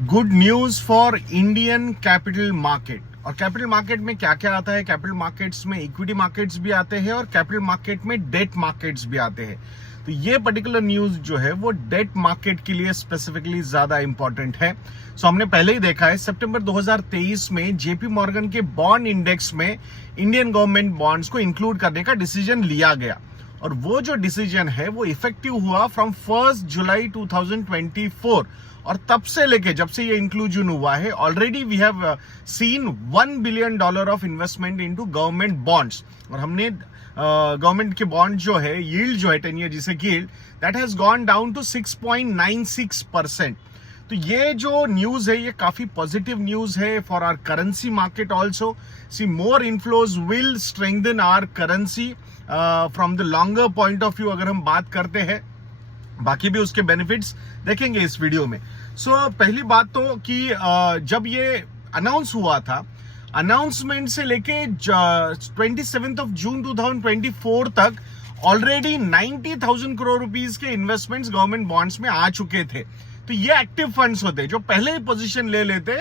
Good news for Indian capital market. और capital market में क्या क्या आता है? कैपिटल मार्केट्स में इक्विटी मार्केट्स भी आते हैं और कैपिटल मार्केट में डेट मार्केट्स भी आते हैं। तो ये पर्टिकुलर न्यूज जो है वो डेट मार्केट के लिए स्पेसिफिकली ज्यादा इंपॉर्टेंट है। सो हमने पहले ही देखा है सितंबर 2023 में जेपी मॉर्गन के बॉन्ड इंडेक्स में इंडियन गवर्नमेंट बॉन्ड्स को इंक्लूड करने का डिसीजन लिया गया और वो जो डिसीजन है वो इफेक्टिव हुआ फ्रॉम 1 जुलाई 2024 और तब से लेके जब से ये इंक्लूजन हुआ है already we have seen $1 billion of investment into government bonds. और हमने गवर्नमेंट के बॉन्ड जो है यील्ड जो है 10 ईयर जिसे yield that has gone down to 6.96%। तो ये जो न्यूज है ये काफी पॉजिटिव न्यूज है for our currency market also. See more inflows will strengthen our currency from the longer point of view अगर हम बात करते हैं। बाकी भी उसके बेनिफिट्स देखेंगे इस वीडियो में। सो पहली बात तो कि जब ये अनाउंस हुआ था, अनाउंसमेंट से लेके 27 जून 2024 तक ऑलरेडी 90,000 करोड़ रुपीस के इन्वेस्टमेंट्स गवर्नमेंट बॉन्ड्स में आ चुके थे। तो ये एक्टिव फंड्स होते हैं जो पहले ही पोजीशन ले लेते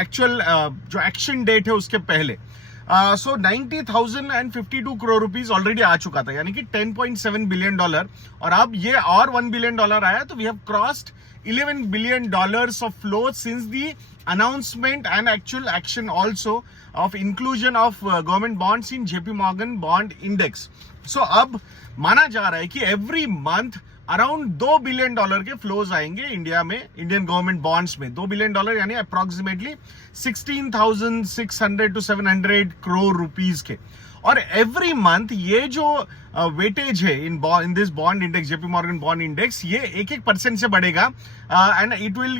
एक्चुअल जो एक्शन डेट है उसके पहले। सो 90,052 करोड़ रुपीस ऑलरेडी आ चुका था, यानी कि $10.7 बिलियन। और अब ये और $1 बिलियन आया तो we have crossed $11 billion of flow since the announcement and actual action also of inclusion of government bonds in JP Morgan bond index. So अब माना जा रहा है कि every month अराउंड $2 बिलियन के फ्लोज आएंगे इंडिया में इंडियन गवर्नमेंट बॉन्ड्स में। $2 बिलियन यानी अप्रोक्सीमेटली 16,600 to 700 करोड़ रुपीस के। और एवरी मंथ ये जो वेटेज है in this bond index JP Morgan bond index ये 1% से बढ़ेगा and it will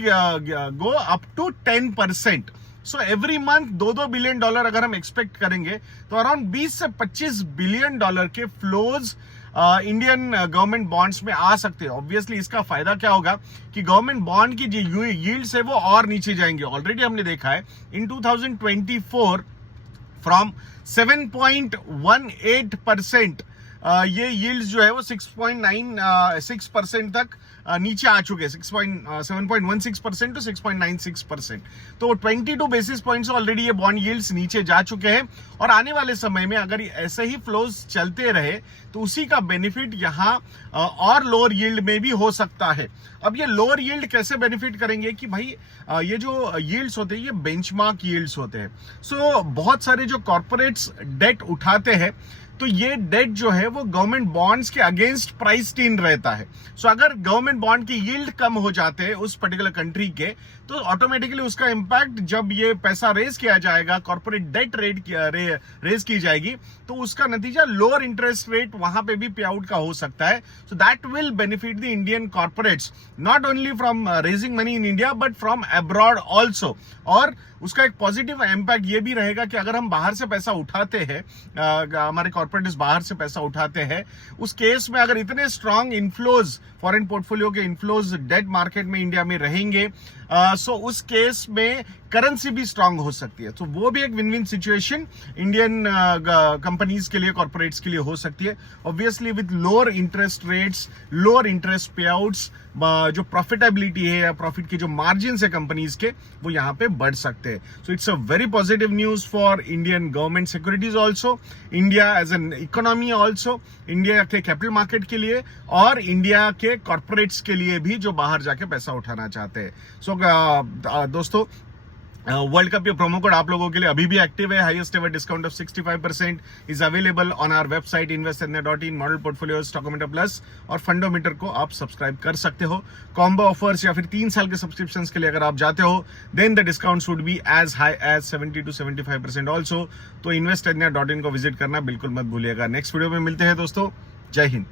go up to 10%। So every month $2 billion अगर हम एक्सपेक्ट करेंगे तो अराउंड 20 से 25 बिलियन के फ्लोज इंडियन गवर्नमेंट बॉन्ड्स में आ सकते हैं। ऑब्वियसली इसका फायदा क्या होगा कि गवर्नमेंट बॉन्ड की जो यील्ड्स है वो और नीचे जाएंगे। ऑलरेडी हमने देखा है इन 2024 फ्रॉम 7.18% ये यील्ड्स जो है वो 6.96% तक नीचे आ चुके हैं, 7.16% to 6.96%। तो 22 बेसिस पॉइंट्स ऑलरेडी ये बॉन्ड यील्ड्स नीचे जा चुके हैं। और आने वाले समय में अगर ऐसे ही फ्लोज चलते रहे तो उसी का बेनिफिट यहाँ और लोअर यील्ड में भी हो सकता है। अब ये लोअर यील्ड कैसे बेनिफिट करेंगे कि भाई ये जो यील्ड्स होते हैं ये बेंचमार्क यील्ड्स होते हैं। सो बहुत सारे जो कॉर्पोरेट्स डेट उठाते हैं तो ये डेट जो है वो गवर्नमेंट बॉन्ड्स के अगेंस्ट प्राइस्ड इन रहता है। सो अगर गवर्नमेंट बॉन्ड की यील्ड कम हो जाते हैं उस पर्टिकुलर कंट्री के तो ऑटोमेटिकली उसका इंपैक्ट जब ये पैसा रेज किया जाएगा, कॉर्पोरेट डेट रेज की जाएगी तो उसका नतीजा लोअर इंटरेस्ट रेट वहां पे भी पे आउट का हो सकता है। So that will benefit the Indian corporates not only from raising money in India but from abroad also. और उसका एक पॉजिटिव इम्पैक्ट ये भी रहेगा कि अगर हम बाहर से पैसा उठाते हैं, हमारे कॉर्पोरेट्स बाहर से पैसा उठाते हैं, उस केस में अगर इतने स्ट्रांग इनफ्लोज फॉरेन पोर्टफोलियो के इनफ्लोज डेट मार्केट में इंडिया में रहेंगे सो उस केस में करेंसी भी स्ट्रांग हो सकती है। तो वो भी एक win win situation Indian companies के लिए, कॉर्पोरेट्स के लिए हो सकती है। Obviously with lower interest rates, lower interest पे आउट्स, जो प्रॉफिटेबिलिटी है या प्रॉफिट के जो मार्जिन है कंपनीज के वो यहाँ पे बढ़ सकते हैं। So it's a very positive news for Indian government securities also, India as an economy also, India के कैपिटल मार्केट के लिए और इंडिया के कॉर्पोरेट्स के लिए भी जो बाहर जाके पैसा उठाना चाहते हैं। सो दोस्तों वर्ल्ड कप ये प्रोमो कोड आप लोगों के लिए अभी भी एक्टिव है। Highest ever discount of 65% is available on our website investednya.in, model portfolio, Stockometer plus और फंडोमीटर को आप सब्सक्राइब कर सकते हो। कॉम्बो ऑफर्स या फिर 3 साल के सब्सक्रिप्शंस के लिए अगर आप जाते हो then the discount would be as high as 70 to 75% also. तो investednya.in को विजिट करना बिल्कुल मत भूलिएगा। नेक्स्ट वीडियो में मिलते हैं दोस्तों, जय हिंद।